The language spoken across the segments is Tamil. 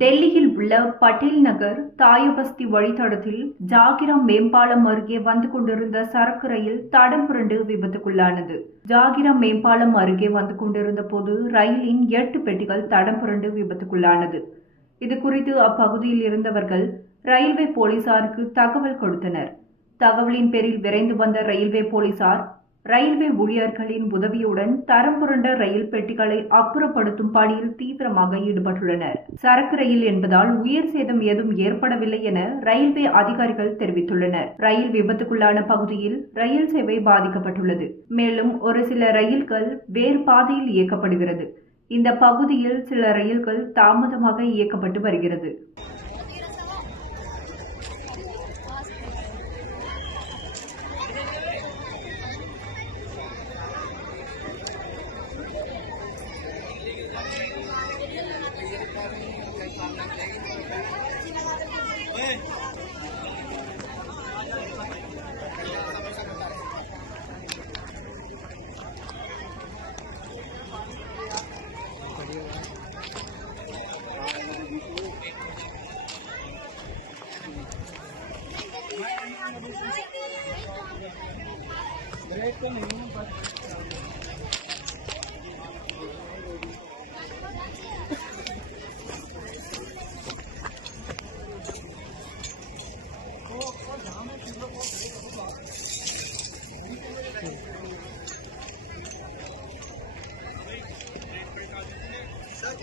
டெல்லியில் உள்ள பட்டேல் நகர் தாயபஸ்தி வழித்தடத்தில் ஜாகிரா மேம்பாலம் அருகே வந்து கொண்டிருந்த சரக்கு ரயில் தடம் புரண்டு விபத்துக்குள்ளானது. ஜாகிரா மேம்பாலம் அருகே வந்து கொண்டிருந்த போது ரயிலின் 8 பெட்டிகள் தடம் புரண்டு விபத்துக்குள்ளானது. இதுகுறித்து அப்பகுதியில் இருந்தவர்கள் ரயில்வே போலீசாருக்கு தகவல் கொடுத்தனர். தகவலின் பேரில் விரைந்து வந்த ரயில்வே போலீசார் ரயில்வே ஊழியர்களின் உதவியுடன் தரம் புரண்ட ரயில் பெட்டிகளை அப்புறப்படுத்தும் பணியில் தீவிரமாக ஈடுபட்டுள்ளனர். சரக்கு ரயில் என்பதால் உயிர் சேதம் ஏதும் ஏற்படவில்லை என ரயில்வே அதிகாரிகள் தெரிவித்துள்ளனர். ரயில் விபத்துக்குள்ளான பகுதியில் ரயில் சேவை பாதிக்கப்பட்டுள்ளது. மேலும் ஒரு சில ரயில்கள் வேறு பாதையில் இயக்கப்படுகிறது. இந்த பகுதியில் சில ரயில்கள் தாமதமாக இயக்கப்பட்டு வருகிறது.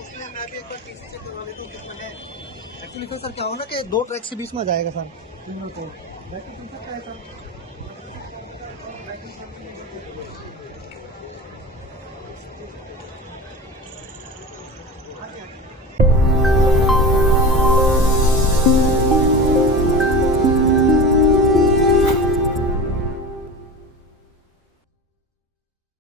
इसलिए मैं भी एक बार टीसी चेक करवा देता हूँ कितना है। एक्चुअली तो सर क्या हो ना कि 2 ट्रैक से बीच में जाएगा सर तीनों को बैटरी है सर।